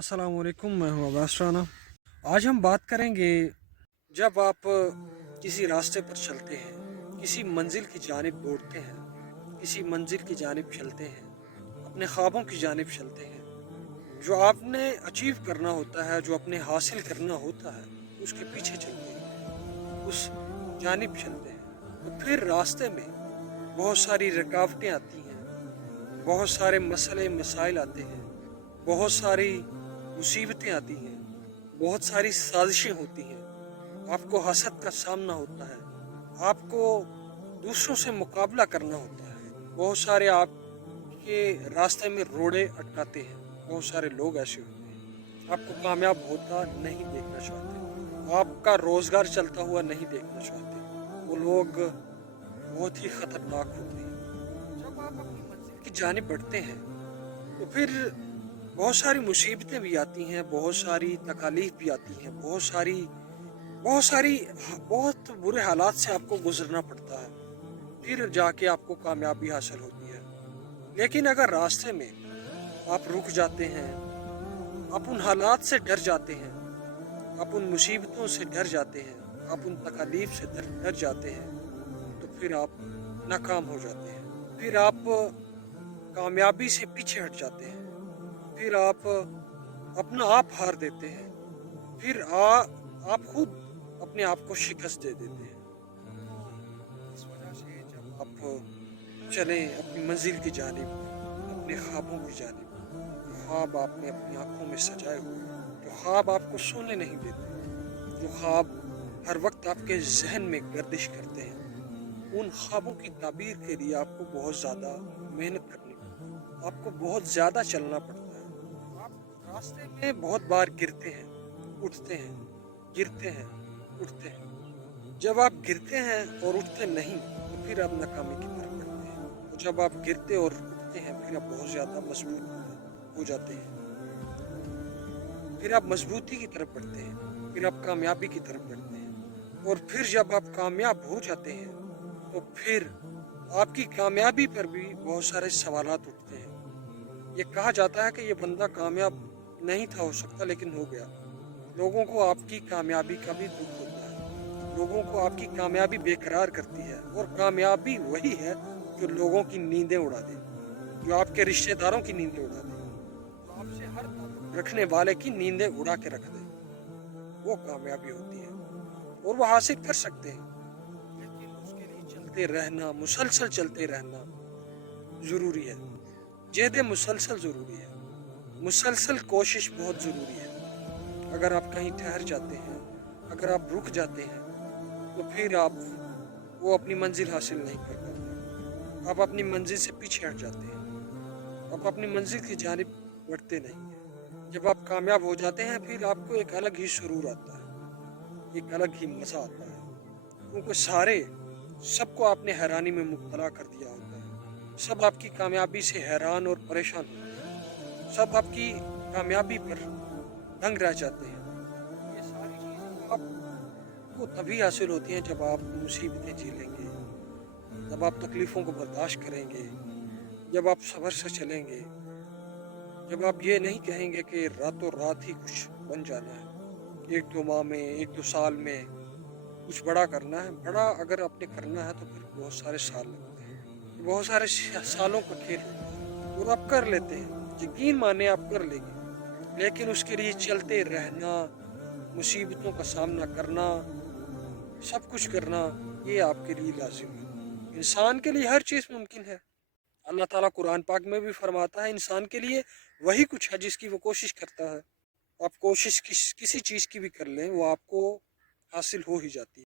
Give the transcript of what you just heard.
अस्सलाम वालेकुम, मैं हूँ अब्बास राना। आज हम बात करेंगे जब आप किसी रास्ते पर चलते हैं, किसी मंजिल की जानिब दौड़ते हैं, किसी मंजिल की जानिब चलते हैं, अपने ख्वाबों की जानिब चलते हैं, जो आपने अचीव करना होता है, जो अपने हासिल करना होता है, उसके पीछे चलते हैं, उस जानिब चलते हैं। तो फिर रास्ते में बहुत सारी रुकावटें आती हैं, बहुत सारे मसले मसाइल आते हैं, बहुत सारी मुसीबतें आती हैं, बहुत सारी साजिशें होती हैं, आपको हसद का सामना होता है, आपको दूसरों से मुकाबला करना होता है, बहुत सारे आपके रास्ते में रोड़े अटकाते हैं, बहुत सारे लोग ऐसे होते हैं आपको कामयाब होता नहीं देखना चाहते, आपका रोज़गार चलता हुआ नहीं देखना चाहते। वो लोग बहुत ही ख़तरनाक होते हैं। जब आप अपनी मंजिल की जानिब बढ़ते हैं तो फिर बहुत सारी मुसीबतें भी आती हैं, बहुत सारी तकालीफ भी आती हैं, बहुत सारी बहुत बुरे हालात से आपको गुजरना पड़ता है, फिर जाके आपको कामयाबी हासिल होती है। लेकिन अगर रास्ते में आप रुक जाते हैं, आप उन हालात से डर जाते हैं, आप उन मुसीबतों से डर जाते हैं, आप उन तकालीफ से डर जाते हैं, तो फिर आप नाकाम हो जाते हैं, फिर आप कामयाबी से पीछे हट जाते हैं, फिर आप अपना आप हार देते हैं, फिर आप खुद अपने आप को शिकस्त दे देते हैं। इस वजह से जब आप चलें अपनी मंजिल की जानिब, अपने ख्वाबों की जानिब, ख्वाब आपने अपनी आंखों में सजाए हुए, जो ख्वाब आपको सोने नहीं देते, जो ख्वाब हर वक्त आपके जहन में गर्दिश करते हैं, उन ख्वाबों की ताबीर के लिए आपको बहुत ज़्यादा मेहनत करनी पड़ती है, आपको बहुत ज़्यादा चलना पड़ता है। आप रास्ते में बहुत बार गिरते हैं, उठते हैं, गिरते हैं, उठते हैं। जब आप गिरते हैं और उठते नहीं तो फिर आप नाकामी की तरफ बढ़ते हैं, और जब आप गिरते और उठते हैं फिर आप बहुत ज़्यादा मजबूत हो जाते हैं, फिर आप मजबूती की तरफ बढ़ते हैं, फिर आप कामयाबी की तरफ बढ़ते हैं, और फिर जब आप कामयाब हो जाते हैं तो फिर आपकी कामयाबी पर भी बहुत सारे सवालात उठते हैं। ये कहा जाता है कि ये बंदा कामयाब नहीं था हो सकता लेकिन हो गया। लोगों को आपकी कामयाबी का भी दुख होता है, लोगों को आपकी कामयाबी बेकरार करती है, और कामयाबी वही है जो लोगों की नींदें उड़ा दे, जो आपके रिश्तेदारों की नींदें उड़ा दे, जो आपसे हर ताल्लुक रखने वाले की नींदें उड़ा के रख दे, वो कामयाबी होती है। और वो हासिल कर सकते हैं, लेकिन उसके लिए चलते रहना, मुसलसल चलते रहना ज़रूरी है। जहद मुसलसल ज़रूरी है, मुसलसल कोशिश बहुत ज़रूरी है। अगर आप कहीं ठहर जाते हैं, अगर आप रुक जाते हैं, तो फिर आप वो अपनी मंजिल हासिल नहीं कर पाते, आप अपनी मंजिल से पीछे हट जाते हैं, आप अपनी मंजिल की जानिब बढ़ते नहीं हैं। जब आप कामयाब हो जाते हैं फिर आपको एक अलग ही सुरूर आता है, एक अलग ही मज़ा आता है, क्योंकि सबको आपने हैरानी में मुब्तला कर दिया होता है, सब आपकी कामयाबी से हैरान और परेशान होते हैं, सब आपकी कामयाबी पर दंग रह जाते हैं। ये सारी चीज़ें आपको तभी हासिल होती हैं जब आप मुसीबतें झेलेंगे, जब आप तकलीफ़ों को बर्दाश्त करेंगे, जब आप सब्र से चलेंगे, जब आप ये नहीं कहेंगे कि रातों रात ही कुछ बन जाना है, 1-2 माह में, 1-2 साल में कुछ बड़ा करना है। बड़ा अगर आपने करना है तो फिर बहुत सारे साल लगते हैं, बहुत सारे सालों का खेल होता है, और आप कर लेते हैं, यकीन माने आप कर लेंगे, लेकिन उसके लिए चलते रहना, मुसीबतों का सामना करना, सब कुछ करना, ये आपके लिए लाजिम है। इंसान के लिए हर चीज़ मुमकिन है। अल्लाह ताला कुरान पाक में भी फरमाता है इंसान के लिए वही कुछ है जिसकी वो कोशिश करता है। आप कोशिश किसी चीज़ की भी कर लें वो आपको हासिल हो ही जाती है।